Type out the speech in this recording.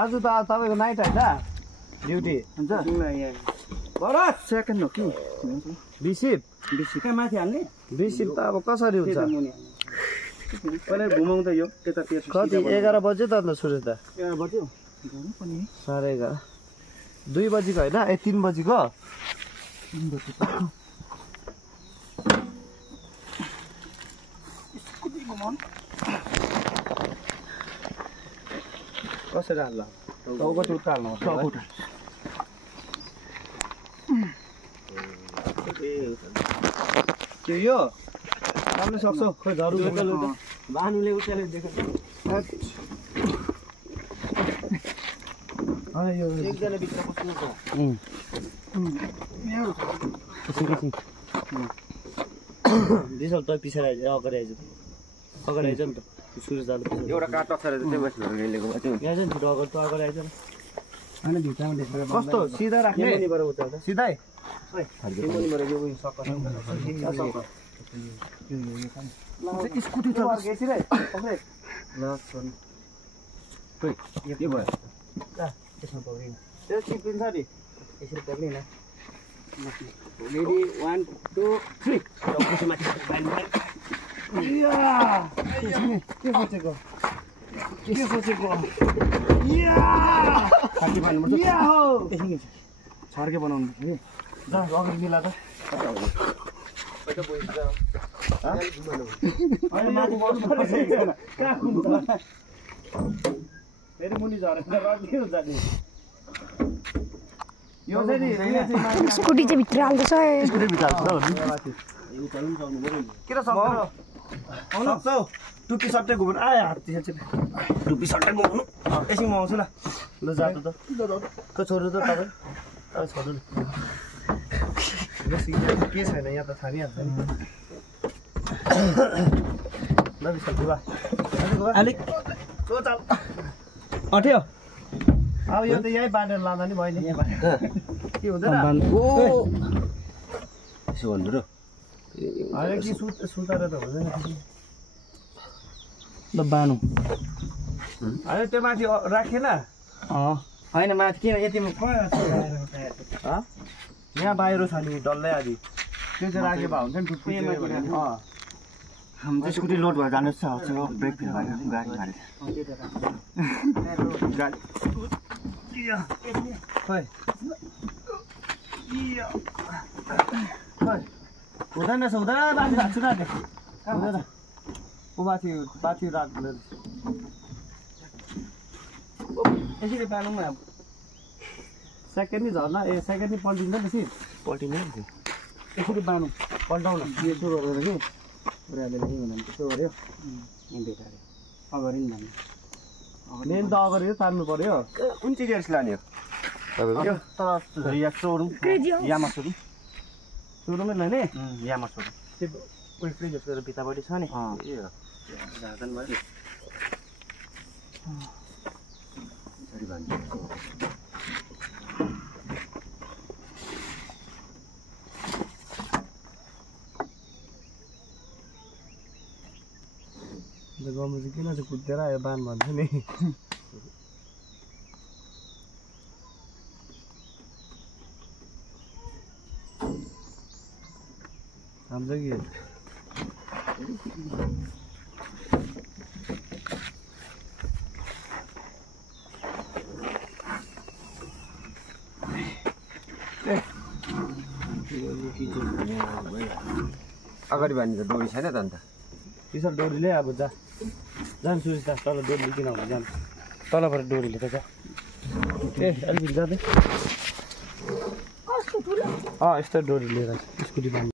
आज त तपाईको नाइट हैन ड्युटी हुन्छ बरस सेकेन्ड हो कि बिसिप कहाँ माथि हाल्ने बिसिप त अब कसरी हुन्छ पहिला घुमाउँदा यो त्यता तेर्सो कति 11 बजे त अन्त सुरज दा 11 बज्यो 11:30 2 बजीको हैन 3 बजीको कसरी हाल्ला टाउको उता हाल्नु पर्छ त्यो यो राम्रो सक्छौ खै झरु बानुले उचाले देख्छ अरे यो एकजना भित्र पस्नु छ दिसल त पिछाडि आइज अगाडि आइज नि त सुरज दाले एउटा काट छ रे त्यो बस्नु लिएको भयो त्यो यहाँ चाहिँ छिटो अगाडि त अगाडि आइज हैन भित्तामा देखेर कस्तो सिधा राख्ने मुनिबाट उचाल्दा सिधै मुनिबाट यो उयो सक्छ स्कुटी त गेसी रे पक्रे ल सुन के भयो त्यसमा पक्रिन त्यो चिपिन्छ नि यसरी पक्रिन रेडी 1 2 3 टाउको माथि या के सोचेको या काटी भन्नुपर्छ या हो त्यसै छर्के बनाउनु पर्छ कि जा अगाडि मिला त अनि माथि बस्नु पर्छ कहाँ हुन्छ फेरि मुनि झरेर रड्ने हुन्छ नि यो चाहिँ स्कुटी चाहिँ भित्र हाल्दैछ स्कुटी भित्र हाल्छ माथि उचाल्नु सक्नु पर्यो नि किन सक्छौ टुप्पी सट्टै घुम्नु आयो हात चाहिँ टुप्पी सट्टै घुमाउनु एकछिन म आउँछु ल ल जानु त छोड्नु त तपाईँ छोड्नु के छैन यहाँ त थामिहाल्छ नि ल विशाल गुबा अलिक अट्यो अब यो त यहीँ बाँडेर लाँदा नि भयो नि के हुँदैन यसो भन्नु र होइन कि सुताएर त हुँदैन ल बानु होइन त्यो माथि राखेन होइन माथि किन यतिमा यहाँ बाहिर छ नि डल्लै आदि त्यो चाहिँ राखे भए हुन्छ नि टुप्पी हाम्रो स्कुटी लोड भएर जानु छ ब्रेक फेल भएर गाडी मारेर गाडी खै हुँदैन रहेछ हुँदैन माथि राख्छु न हुँदैन ऊ माथि राख्नु यसरी बानु न सेकेन्ड झर्ना सेकेन्ड पल्टिन्छ नि सिट पल्टिने यसरी बानु पल्टाउन यसो गरेर कि पुराले के भन्दा त्यसो गर्यो भेटाएर अगाडि नि भन्नु मेन त अगाडि तान्नु पर्यो कुन चाहिँ गियर्स लाने हो यो तर सोरुम यामा सोरुम सोरुमै लाने यामा सोरुम त्यो उयो फ्रिज गरेर भित्तापट्टि छ नि झार्दन भयो सरी भन्छ गाउँमा चाहिँ किन चाहिँ कुदेर आयो बान भन्छ नि हान्छ कि अगाडि भन्ने त डोरी छैन त अन्त पिछाड डोरीले अब जान सुरज दा तल डोरी किन हुन्छ जान तलबाट डोरीले त जा अलिकति जाँदै यस्तो डोरी लिएर स्कुटी बाँध्नु